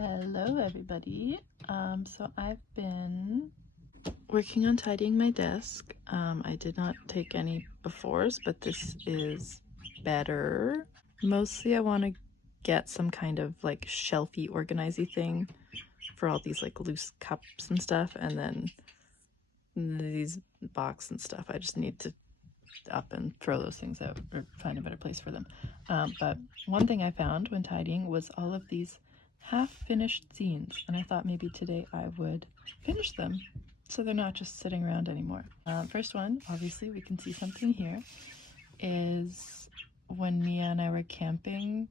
Hello everybody. So I've been working on tidying my desk. I did not take any befores, but this is better. Mostly I want to get some kind of like shelfy organizy thing for all these like loose cups and stuff, and then these box and stuff. I just need to up and throw those things out or find a better place for them. But one thing I found when tidying was all of these half-finished zines, and I thought maybe today I would finish them so they're not just sitting around anymore. First one, obviously we can see something here, is when Mia and I were camping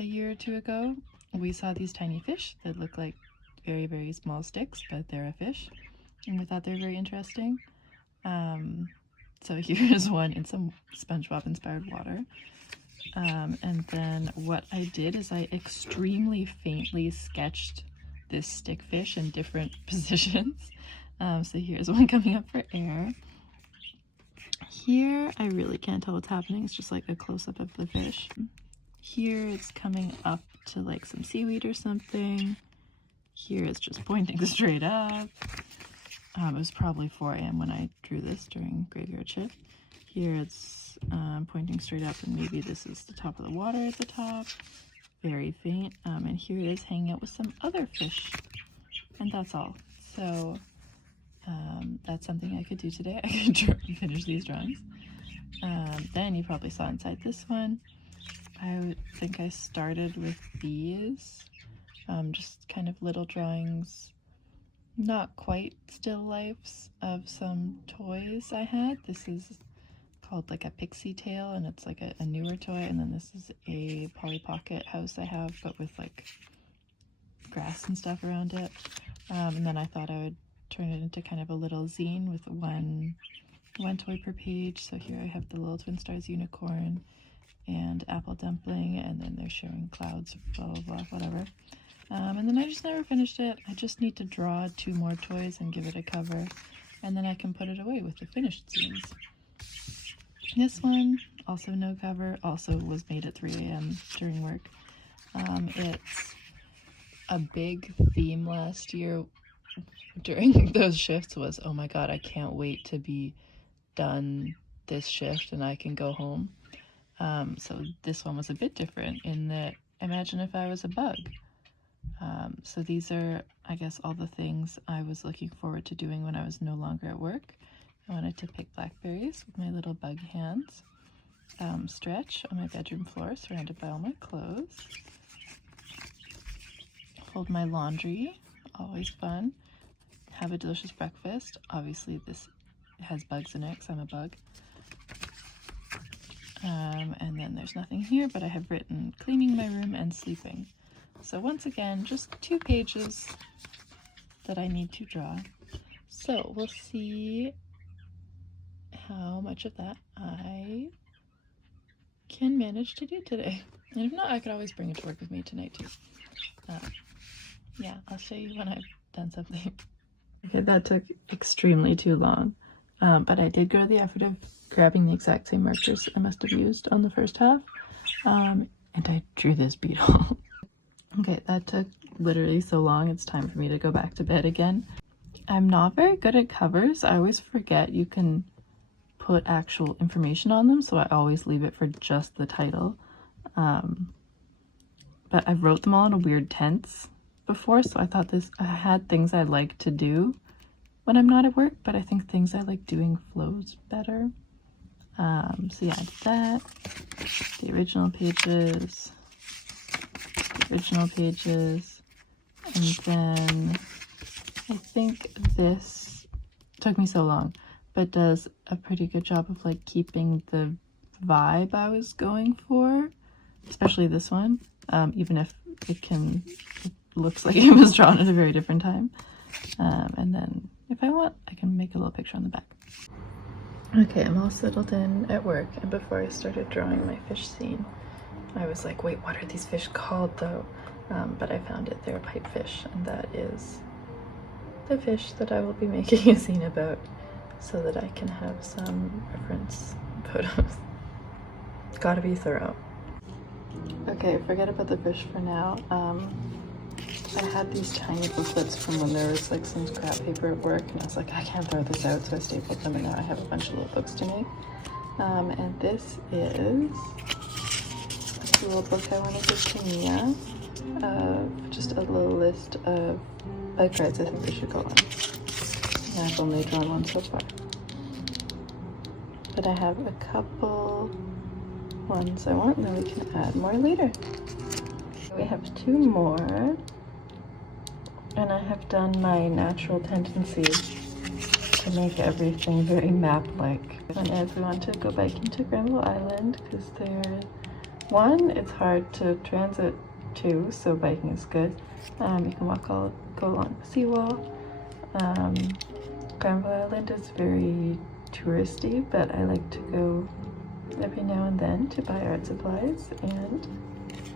a year or two ago, we saw these tiny fish that look like very, very small sticks, but they're a fish, and we thought they were very interesting. So here's one in some SpongeBob inspired water. And then what I did is I extremely faintly sketched this stick fish in different positions. So here's one coming up for air. Here I really can't tell what's happening, it's just like a close-up of the fish. Here it's coming up to like some seaweed or something. Here it's just pointing straight up. It was probably 4 a.m. when I drew this during graveyard shift. Here it's pointing straight up, and maybe this is the top of the water at the top. Very faint. And here it is hanging out with some other fish. And that's all. So that's something I could do today. I could finish these drawings. Then you probably saw inside this one. I think I started with these. Just kind of little drawings. Not quite still lifes of some toys I had. This is called like a pixie tail, and it's like a newer toy, and then this is a Polly Pocket house I have, but with like grass and stuff around it. And then I thought I would turn it into kind of a little zine with one toy per page. So here I have the little Twin Stars unicorn and apple dumpling, and then they're sharing clouds, blah blah blah, whatever. And then I just never finished it. I just need to draw 2 more toys and give it a cover, and then I can put it away with the finished zines. This one, also no cover, also was made at 3 a.m. during work. It's a big theme last year during those shifts was, oh my god, I can't wait to be done this shift and I can go home. So this one was a bit different in that, imagine if I was a bug. So these are, I guess, all the things I was looking forward to doing when I was no longer at work. I wanted to pick blackberries with my little bug hands, stretch on my bedroom floor surrounded by all my clothes, fold my laundry, always fun, have a delicious breakfast. Obviously this has bugs in it because I'm a bug. And then there's nothing here, but I have written cleaning my room and sleeping. So once again, just 2 pages that I need to draw. So we'll see how much of that I can manage to do today. And if not, I could always bring it to work with me tonight too. Yeah, I'll show you when I've done something. Okay, that took extremely too long. But I did go to the effort of grabbing the exact same markers I must have used on the first half. And I drew this beetle. Okay, that took literally so long, it's time for me to go back to bed again. I'm not very good at covers. I always forget you can put actual information on them, so I always leave it for just the title. But I wrote them all in a weird tense before, so I thought I had things I like to do when I'm not at work, but I think things I like doing flows better. So yeah, I did that. The original pages, and then I think this took me so long, but does a pretty good job of like keeping the vibe I was going for, especially this one, even if it looks like it was drawn at a very different time. And then if I want, I can make a little picture on the back. Okay, I'm all settled in at work, and before I started drawing my fish scene, I was like, wait, what are these fish called though? But I found it, they're pipefish, and that is the fish that I will be making a scene about so that I can have some reference photos. Gotta be thorough. Okay, forget about the fish for now. I had these tiny booklets from when there was like some scrap paper at work, and I was like, I can't throw this out, so I stapled them, and now I have a bunch of little books to make. And this is a little book I want to give to Mia. Just a little list of bike rides I think we should go on. And I've only drawn one so far. But I have a couple ones I want, and then we can add more later. We have 2 more, and I have done my natural tendency to make everything very map-like. And as we want to go biking to Granville Island, because one, it's hard to transit to, so biking is good. You can go along the seawall. Granville Island is very touristy, but I like to go every now and then to buy art supplies and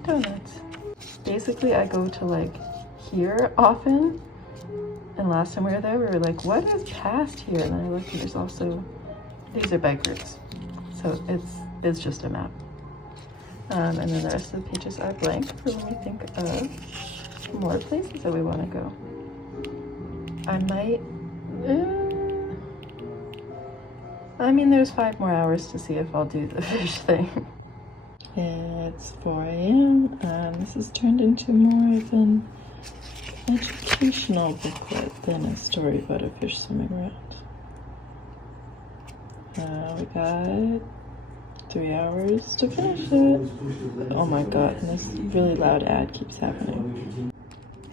donuts. Basically, I go to like here often, and last time we were there, we were like, what is past here? And then I looked, and there's also, these are bike routes, so it's just a map. And then the rest of the pages are blank for when we think of more places that we want to go. I might, I mean, there's 5 more hours to see if I'll do the fish thing. It's 4 a.m. This has turned into more of an educational booklet than a story about a fish swimming around. We got 3 hours to finish it. Oh my god, and this really loud ad keeps happening.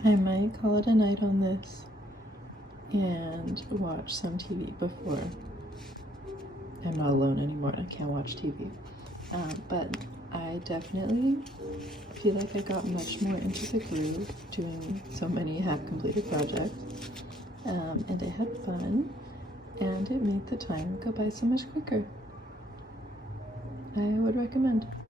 I might call it a night on this and watch some TV before I'm not alone anymore and I can't watch TV. But I definitely feel like I got much more into the groove doing so many half-completed projects, and I had fun, and it made the time go by so much quicker. I would recommend.